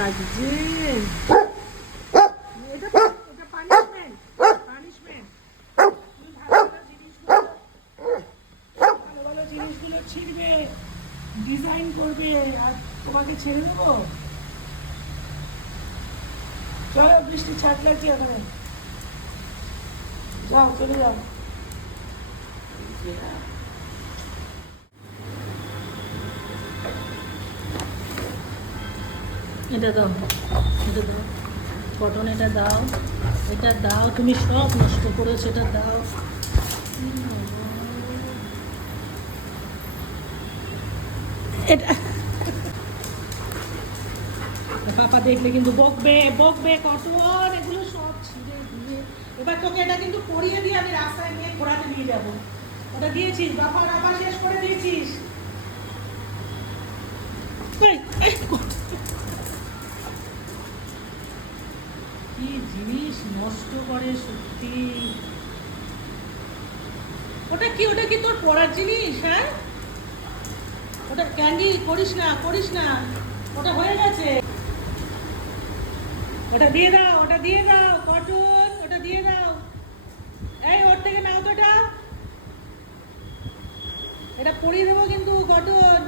লাগছে ডিজাইন করবে, আর তোমাকে ছেড়ে দেবো? চলো, বৃষ্টি ছাট লাগছে ওখানে যাও, চলে যাও। এটা দাও। এটা দাও। কটন এটা দাও। এটা দাও। তুমি সব নষ্ট করেছ, এটা দাও। এটা পাপা দেখলে কিন্তু বকবে বকবে কটন এগুলো সব ছিঁড়ে দিয়ে। এবার তোকে এটা কিন্তু পরিয়ে দিয়ে আমি রাস্তায় নিয়ে ঘোরাতে নিয়ে যাব। ওটা দিয়েছিস, বাবা রাপা শেষ করে দিয়েছিস এই, এই, কি জিনিস নষ্ট করে সত্যি? ওটা কি ওটা কি তোর পড়ার জিনিস হ্যাঁ? ওটা ক্যান্ডি, করিস না করিস না। ওটা হয়ে গেছে। ওটা দিয়ে দাও, ওটা দিয়ে দাও কটন ওটা দিয়ে দাও। এই, ওর থেকে নাও তো এটা এটা পরিয়ে দেবো কিন্তু কটন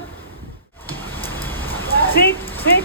সিট সিট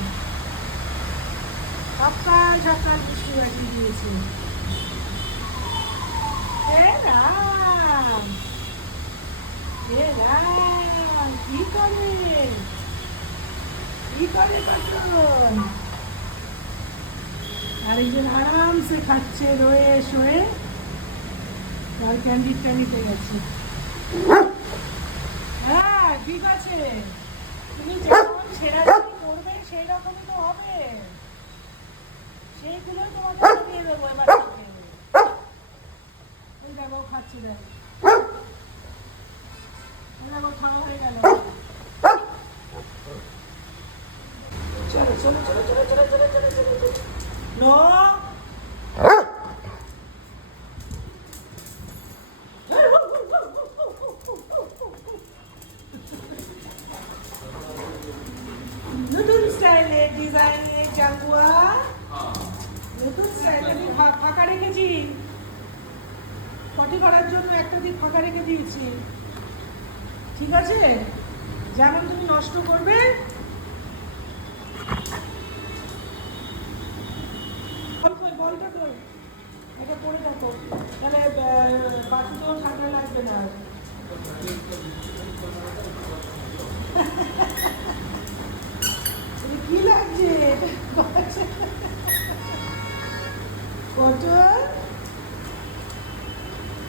সকাল সকাল বৃষ্টি পাঠিয়ে দিয়েছে। কি করে? কি করে পাঠন আরেকজন আরামসে খাচ্ছে, রয়ে, শোয়ে আর ক্যান্ডিডটা নিতে গেছে। হ্যাঁ ঠিক আছে। তুমি যেমন ছেঁড়াছাড়ি করবে, সেই রকমই তো হবে। সেইগুলো তোমাকে আমি দিয়ে দেবো এবার থেকে। ওই দেখো ও খাচ্ছে দেখো ওই দেখো খাওয়া হয়ে গেল চলো চলো চলো চলো চলো চলো চলো চলো চলো নো নতুন স্টাইলে ডিজাইনে জাগুয়া নতুন পটি করার জন্য একটা দিক ফাঁকা রেখে দিয়েছি। ঠিক আছে? যেমন তুমি নষ্ট করবে পড়ে তাহলে ঠান্ডা লাগবে না। কি লাগছে? কত